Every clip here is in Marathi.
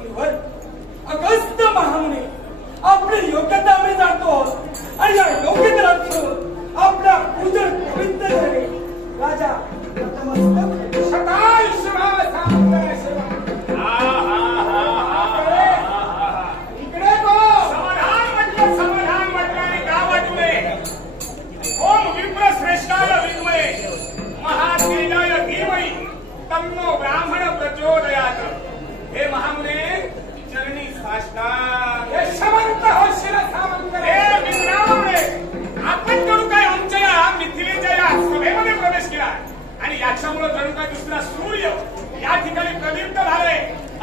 अगस्त महामुनी आपली योग्यता आम्ही जाणतो आणि या योग्यतेतून आपल्या पूजन पवित्र झाले राजा सकाळ शिवा सामंत शिवा इकडे गो समाधान म्हटलं आणि का वाटले ओम विप्र श्रेष्ठाय विद्महे महातेजाय धीमहि तन्नो ब्राह्मण प्रचोदयात्। हे महामुने चरणी साष्टांग यशवंत होशील सामंत। हे विद्रावणे आपण जणू काय आमच्या या मिथिलेच्या या सभेमध्ये प्रवेश केला आणि याच्यामुळे जणू काय दुसरा सूर्य या ठिकाणी प्रदीप्त झाले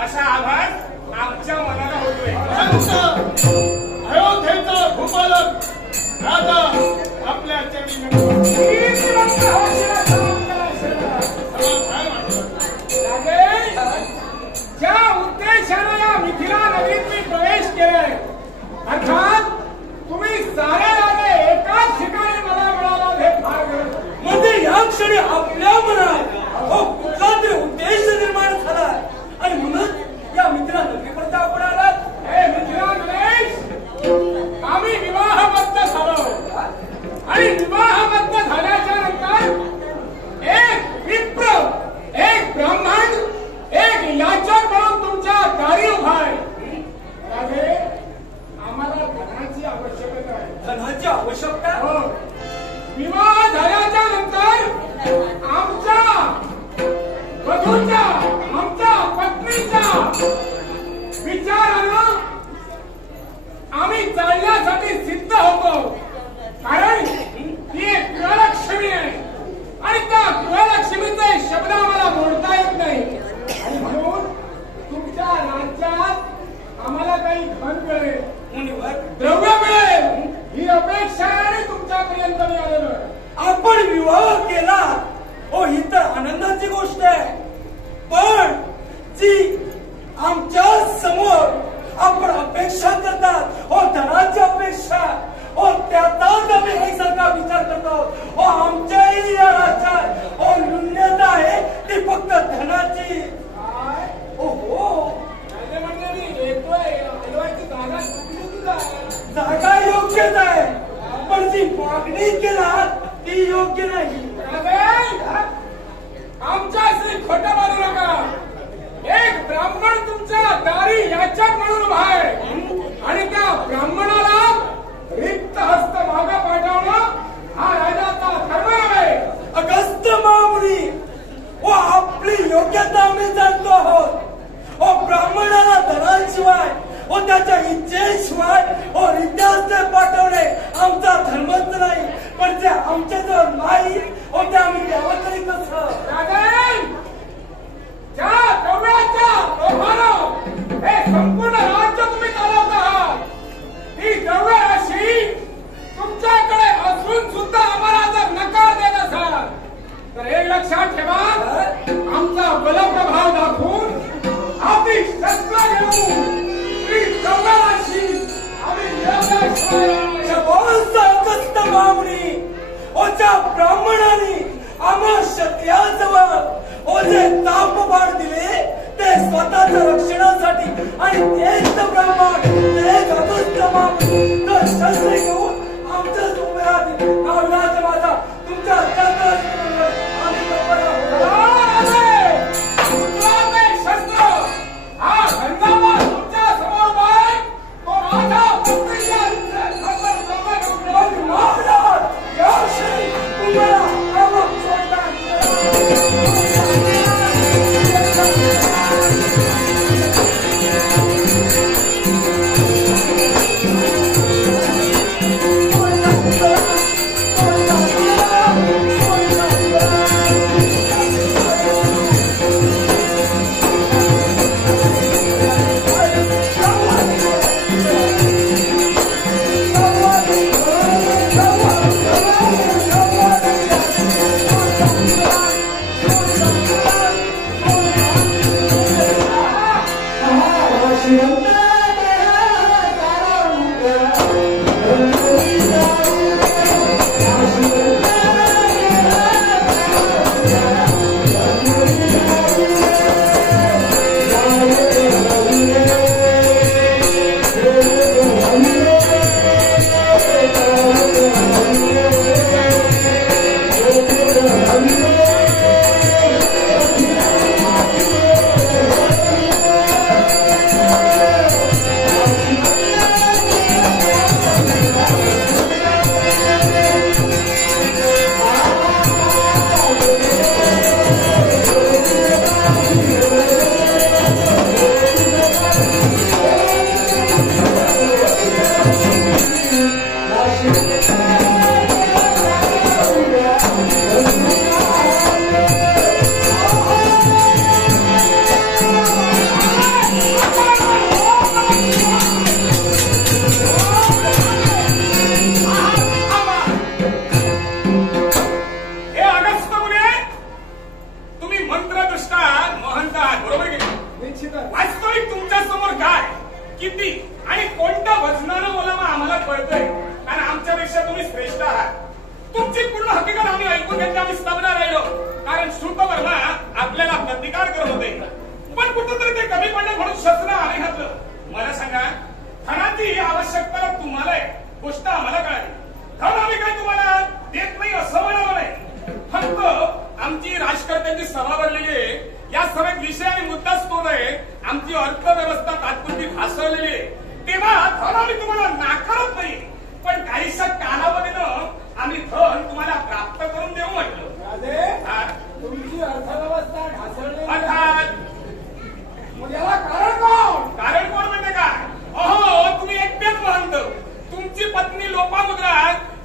असा आभास आमच्या मनाला होतोय। अयोध्येचा भूपालक राजा आपल्या चरणी नमस्कार। ज्या उद्देशाने या मिथिला नगरीत मी प्रवेश केलाय अर्थात तुम्ही सारे राजे एकाच ठिकाणी मला मिळाला हे फार गरज म्हणजे या क्षणी आपल्या मनात कुठला तरी उद्देश निर्माण झाला आणि म्हणून या मिथिला नगरीपर्यंत आपण आलात। हे मिथिला नरेश आम्ही विवाहबद्ध झालो आणि विवाहबद्ध झाल्याच्या नंतर एक विप्र एक ब्राह्मण एक याचक म्हणून तुमच्या दारी उभा आहे। राजे आम्हाला धनाची आवश्यकता आहे। धनाची आवश्यकता हो विवाह झाल्याच्या नंतर आमच्या वधूच्या आमच्या पत्नीच्या विचारानं आम्ही चालण्यासाठी सिद्ध होतो कारण ती एक गृहलक्ष्मी आहे आणि त्या गृहलक्ष्मीचे शब्द आम्हाला बोलता येत नाही आणि म्हणून तुमच्या राज्यात आम्हाला काही धन मिळेल द्रव्य मिळेल ही अपेक्षा आहे आणि तुमच्यापर्यंत मी आलेलो आहे। आपण विवाह केला ही तर आनंदाची गोष्ट आहे पण जी आमच्या समोर आपण अपेक्षा करतात धनाची अपेक्षा त्याचाच आम्ही एकसारखा विचार करतो आमच्याही या राज्यात न्यूनता आहे ती फक्त धनाची। म्हणजे मी येतोय जागा जागा योग्यच आहे पण जी मागणी केला ती योग्य नाही। आमच्याशी खोटं बोलू नका। एक ब्राह्मण तुमच्या दारी याचक म्हणून उभा आहे आणि त्या ब्राह्मणाला रिक्त हस्त मागे पाठवणं हा राजाचा धर्म आहे। अगस्त महामुनी आपली योग्यता आम्ही जाणतो आहोत ब्राह्मणाला धनाशिवाय त्याच्या इच्छेशिवाय रित्यास पाठवणे आमचा धर्मच नाही पण जे आमच्या जवळ नाही ते आम्ही द्यावं तरी कसं। ज्या द्रव्याच्या लोभानं हे संपूर्ण राज्य तुम्ही चालवत आहात ही द्रव्य राशी तुमच्याकडे असून सुद्धा आम्हाला जर नकार देत असाल तर एक लक्षात ठेवा आमचा बलप्रभाव दाखवून आम्ही शस्त्र घेऊन ही द्रव्य राशी आम्ही अगस्त महामुनी ज्या ब्राह्मणाने आम्हा क्षत्रियाजवळ जे तापबाण दिले ते स्वतःच्या रक्षणासाठी आणि तेच ब्राह्मण तेच अगस्त महामुनी तर शस्त्र घेऊन आमच्या उभ्या माझा तुमच्या शस्त्र हा हंगामा तुमच्या समोर बाय तो राजा तुम्हाला किती आणि कोणत्या वजनानं बोलावं आम्हाला कळतंय, कारण आमच्यापेक्षा तुम्ही श्रेष्ठ आहात. तुमची पूर्ण हकीकत आम्ही ऐकून घेतली, आम्ही स्तब्ध राहिलो, कारण श्रुतवर्मा आपल्याला प्रतिकार करत होते. पण कुठंतरी ते कमी पडले म्हणून शस्त्र आम्ही घातलं. मला सांगा, धनाची आवश्यकता तुम्हाला आहे, गोष्ट आम्हाला कळाली. धन आम्ही काय तुम्हाला देत नाही असं म्हणावं नाही, फक्त आमची राजकर्त्यांची सभा भरलेली आहे. या सभेत विषय आणि मुद्दाच तो आहे, आमची अर्थव्यवस्था तात्पुरती ढासळलेली आहे. तेव्हा धन आम्ही तुम्हाला नाकारत नाही, पण काहीशा कालावधीनं आम्ही धन तुम्हाला प्राप्त करून देऊ म्हटलं. तुमची अर्थव्यवस्था ढासळली, याला कारण कोण? कारण कोण म्हणजे काय? अहो, तुम्ही एकटेच महंत, तुमची पत्नी लोपामुद्रा,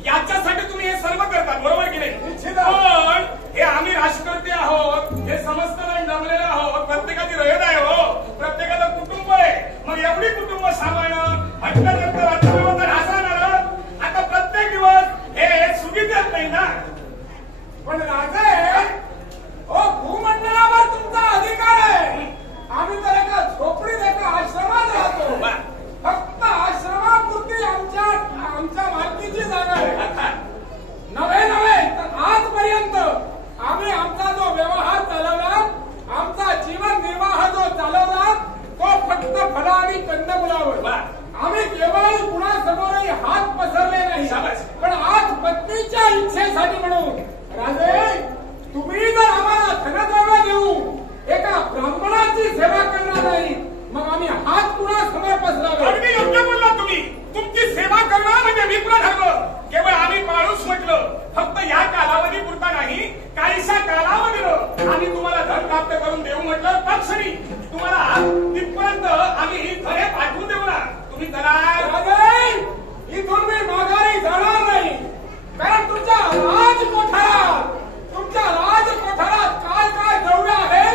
याच्यासाठी तुम्ही हे सर्व करतात, बरोबर की नाही? पण हे आम्ही राजकर्ते आहोत, हे समस्त जण जमलेले आहोत, प्रत्येकाची रयत आहे हो, प्रत्येकाचं कुटुंब आहे. मग एवढी कुटुंब सांभाळणं म्हटल्यानंतर अर्थव्यवस्था ढासळणार. आता प्रत्येक दिवस हे सुगीत येत नाही ना. पण राजे, हो, भूमंडळावर तुमचा अधिकार आहे. आम्ही तर एका झोपडीत एका आश्रमात राहतो, फक्त आश्रमापुरती आमच्या मालकीची जागा आहे. नव्हे तर आजपर्यंत आम्ही आमचा जो व्यवहार चालवला, आमचा जीवन निर्वाह जो चालवला, तो फक्त फळ आणि कंदमुलावर. आम्ही केवळ कुणासमोरही हात पसरले नाही, पण आज पत्नीच्या इच्छेसाठी म्हणून. राजे, तुम्ही जर आम्हाला धनद्रव्य देऊ, एका ब्राह्मणाची सेवा करणार नाही, मग आम्ही हात कुणासमोर पसरावे? अगदी योग्य बोलला तुम्ही. तुमची सेवा करणं म्हणजे विप्र धर्म. केवळ आम्ही माणूस म्हटलं, फक्त या कालावधीपुरता नाही, काहीशा कालावधीनं आम्ही तुम्हाला धन प्राप्त करून देऊ म्हटलं, तत्क्षणी तुम्हाला तिथपर्यंत आम्ही धने पाठवून देऊ ना. तुम्ही जरा इथून मी माघारी जाणार नाही, कारण तुमच्या राजकोठारात काय काय द्रव्य आहे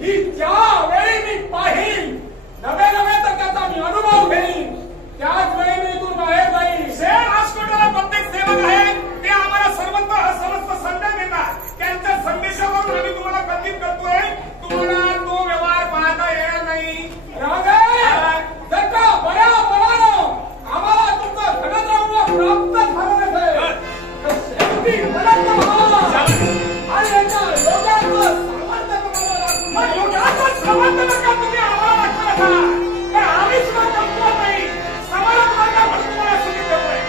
ही ज्यावेळी मी पाहीन, नवे तर त्याचा मी अनुभव घेईन, त्याच वेळी मी इथून बाहेर जाईन. राजकोटाला प्रत्येक सेवक आहे, ते आम्हाला समस्त संदेश देतात. त्यांच्या संदेशावरून आम्ही तुम्हाला कथित करतोय, तुम्हाला तो व्यवहार पाहता येणार नाही. जर का बळानं आम्हाला तुमचं धनद्रव्य प्राप्त झालं नसेल, तर शेवटी आणि याच्या योगाचं सामर्थ्य नका तुम्ही आम्हाला वाटणार का? तर आम्ही सुद्धा कमवत नाही, समाजात मार्गा म्हणून तुम्हाला सूचित करतोय.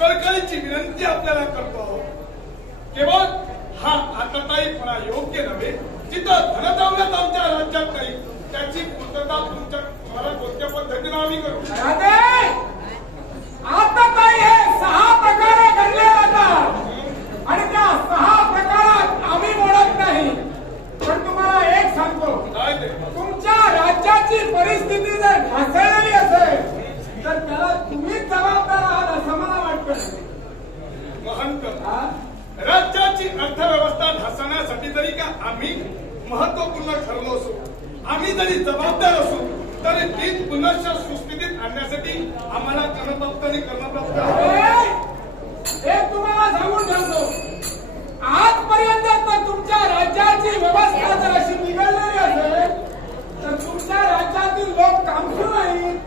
कळकळीची विनंती आपल्याला करतो आहोत. केवळ हा आताताईपणा योग्य नव्हे, जिथं धनदौलत आमच्या राज्यात नाही त्याची पूर्तता तुम्हाला कोणत्या पद्धतीने आम्ही करू. जरी जबाबदार असू तरी तीच पुनश्च सुस्थितीत आणण्यासाठी आम्हाला कर्मप्राप्त आणि कर्मप्राप्त एक तुम्हाला सांगून ठेवतो, आजपर्यंत तर तुमच्या राज्याची व्यवस्था जर अशी बिघडलेली असेल तर तुमच्या राज्यातील लोक कामसू नाहीत,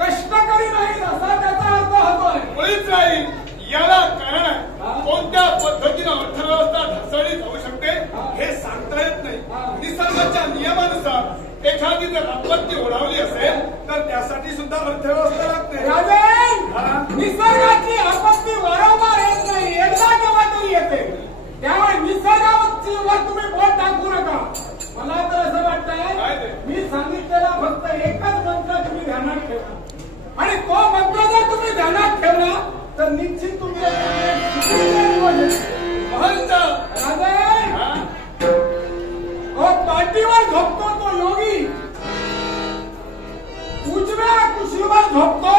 कष्टकरी नाहीत असा त्याचा अर्थ होतोय. मुळीच नाही. याला कारण आहे कोणत्या पद्धतीनं अर्थव्यवस्था ढासळली जाऊ शकते हे सांगता येत नाही. निसर्गाच्या नियमानुसार एखादी जर आपत्ती ओढावली असेल तर त्यासाठी सुद्धा अर्थव्यवस्था लागते. राजन, निसर्गाची आपत्ती वारंवार येत नाही, एकदा केव्हा तरी येते. त्यामुळे निसर्गावर तुम्ही बोट टाकू नका. मला तर असं वाटतंय मी सांगितलेला फक्त एकच मंत्र तुम्ही ध्यानात ठेवा आणि तो मंत्र जर तुम्ही ध्यानात ठेवला तर निश्चित तुमचे महंत राजन, पाठीवर झोपतो तो योगी, उजव्या कुशीवर झोपतो